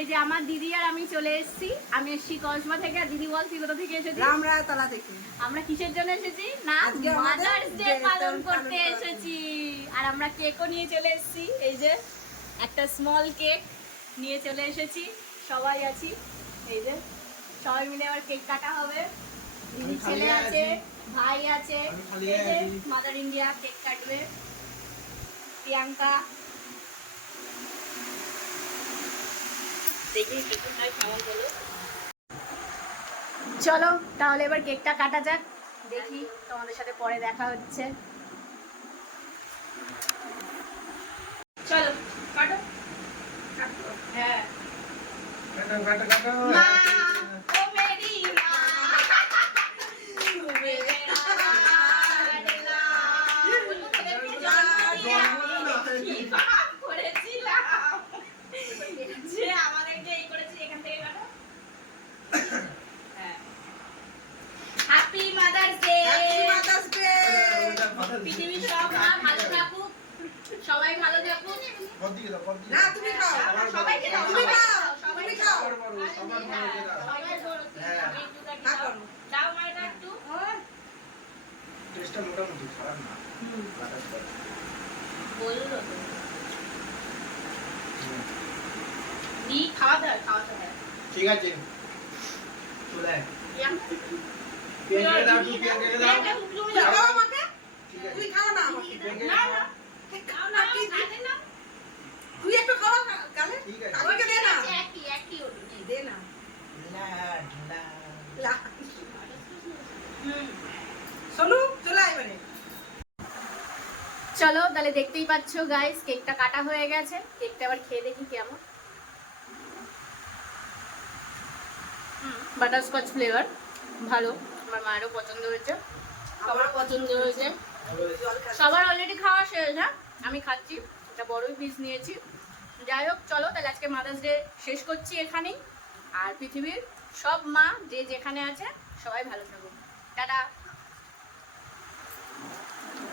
এই যে আমার দিদি আর আমি চলে এসেছি। আমি এসেছি কসমা থেকে। আর দিদি বল তুই কোথা থেকে এসেছিস? রামরায়তলা থেকে। আমরা কিসের জন্য এসেছি? না, মাদার্স ডে পালন করতে এসেছি। আর আমরা কেকও নিয়ে চলে এসেছি। এই যে একটা স্মল কেক নিয়ে চলে এসেছি, সবাই আছি। এই যে সবাই মিলে আবার কেক কাটা হবে। দিদি ছেলে আছে, ভাই আছে। এই যে মাদার ইন্ডিয়া কেক কাটবে, প্রিয়াঙ্কা। চলো তাহলে এবার কেকটা কাটা যাক। দেখি তোমাদের সাথে পরে দেখা হচ্ছে। চলো কাটো। হ্যাঁ মা, ও মেরি মা, তুমি মেরা লাডলা। তোদেরকে জন্ম দিয়ে আমি কি পাপ করেছিলাম যে আমাদেরকে এই করেছি। এখান থেকে কাটো। হ্যাঁ, হ্যাপি মাদার্স ডে। পৃথিবীর সব মা ভালো থাকুক, সবাই ভালো থাকুক। না তুমি খাও, সবাইকে দাও, তুমি খাও, সবাই তুমি খাও। সবাই ধরো তুমি। আমি একটু কাটি দাও। দাও মায়েরা একটু। টেস্টটা মোটামুটি খারাপ না। বললো তো দি খাওয়াতে হয়। ঠিক আছে চলে আয়। প্রিয়াঙ্কা, পেঁয়াজটা দাও, একটু পেঁয়াজটা দাও। প্রিয়াঙ্কা, তুমি তুমি দাও। খাও আমাকে, ঠিক আছে। তুমি খাও না আমাকে। না, না, খাও না, খাতে না। তুই একটু খাওয়া কালে, ঠিক আছে। আমাকে দে না। একই ওটা। দে না। Lad, lad. লা। হুম। সোনু চলে আয় মানে। চলো তাহলে দেখতেই পাচ্ছ গাইস, কেকটা কাটা হয়ে গেছে। কেকটা আবার খেয়ে দেখি কেমন। বাটারস্কচ ফ্লেভার, ভালো। আমার মায়েরও পছন্দ হয়েছে, সবারও পছন্দ হয়েছে। সবার অলরেডি খাওয়া শেষ। হ্যাঁ, আমি খাচ্ছি, একটা বড়ই পিস নিয়েছি। যাই হোক, চলো তাহলে আজকে মাদার্স ডে শেষ করছি এখানেই। আর পৃথিবীর সব মা যে যেখানে আছে সবাই ভালো থাকুক। টাটা।